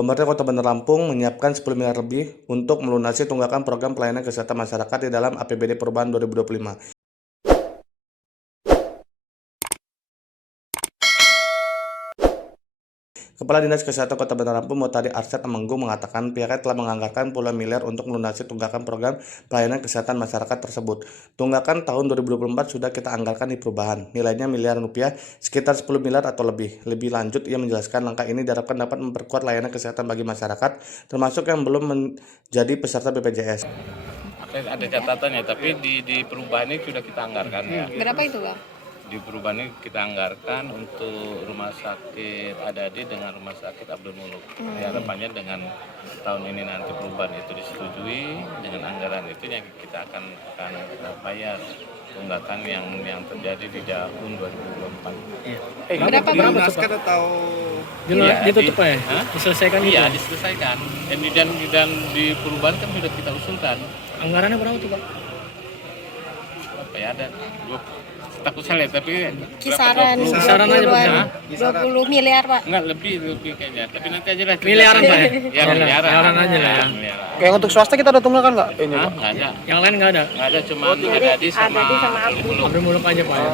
Pemerintah Kota Bandar Lampung menyiapkan 10 miliar lebih untuk melunasi tunggakan program pelayanan kesehatan masyarakat di dalam APBD Perubahan 2025. Kepala Dinas Kesehatan Kota Bandar Lampung Mutari Arsyad Temenggung mengatakan pihaknya telah menganggarkan puluhan miliar untuk melunasi tunggakan program pelayanan kesehatan masyarakat tersebut. Tunggakan tahun 2024 sudah kita anggarkan di perubahan, nilainya miliaran rupiah, sekitar 10 miliar atau lebih. Lebih lanjut, ia menjelaskan langkah ini diharapkan dapat memperkuat layanan kesehatan bagi masyarakat, termasuk yang belum menjadi peserta BPJS. Ada catatannya, tapi di perubahan ini sudah kita anggarkan ya. Berapa itu, Bang? Di perubahan ini kita anggarkan untuk rumah sakit Adadi dengan rumah sakit Abdul Muluk. Harapannya dengan tahun ini nanti perubahan itu disetujui, dengan anggaran itu yang kita akan bayar tunggakan yang terjadi di tahun 2024. Berapa naskah atau ditutup ya? Diselesaikan gitu? Iya, diselesaikan. Dan di perubahan kan sudah kita usulkan. Anggarannya berapa tuh, Pak? Apa ya, ada takut salah tapi kisaran Kisaran aja, Pak, 20 miliar, Pak. enggak lebih kayaknya, tapi nanti aja lah Miliaran, Pak, ya? ya miliaran aja lah ya. miliaran. kayak untuk swasta kita ada tunggakan nggak? Nggak ada Yang lain nggak ada? cuma Adadi sama Adadi sama Abdul Muluk. Abdul Muluk aja, Pak, ya?